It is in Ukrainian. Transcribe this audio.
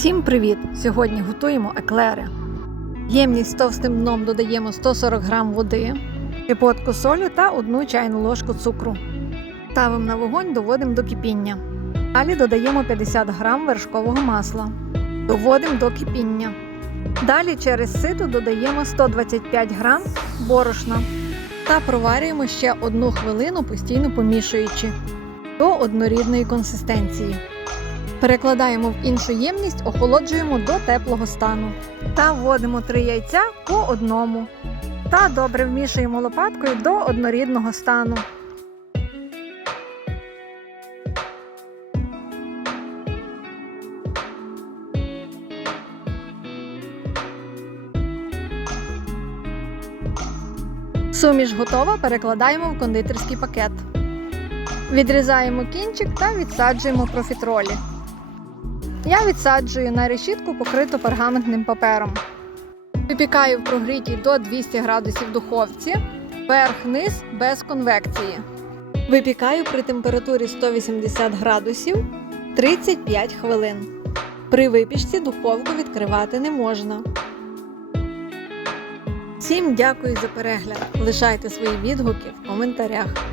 Всім привіт! Сьогодні готуємо еклери. Ємність з товстим дном додаємо 140 г води, щепотку солі та 1 чайну ложку цукру. Ставимо на вогонь, доводимо до кипіння. Далі додаємо 50 г вершкового масла. Доводимо до кипіння. Далі через сито додаємо 125 г борошна та проварюємо ще 1 хвилину, постійно помішуючи до однорідної консистенції. Перекладаємо в іншу ємність, охолоджуємо до теплого стану. Та вводимо 3 яйця по одному. Та добре вмішуємо лопаткою до однорідного стану. Суміш готова, перекладаємо в кондитерський пакет. Відрізаємо кінчик та відсаджуємо профітролі. Я відсаджую на решітку, покриту пергаментним папером. Випікаю в прогрітій до 200 градусів духовці, верх-низ без конвекції. Випікаю при температурі 180 градусів 35 хвилин. При випічці духовку відкривати не можна. Всім дякую за перегляд. Лишайте свої відгуки в коментарях.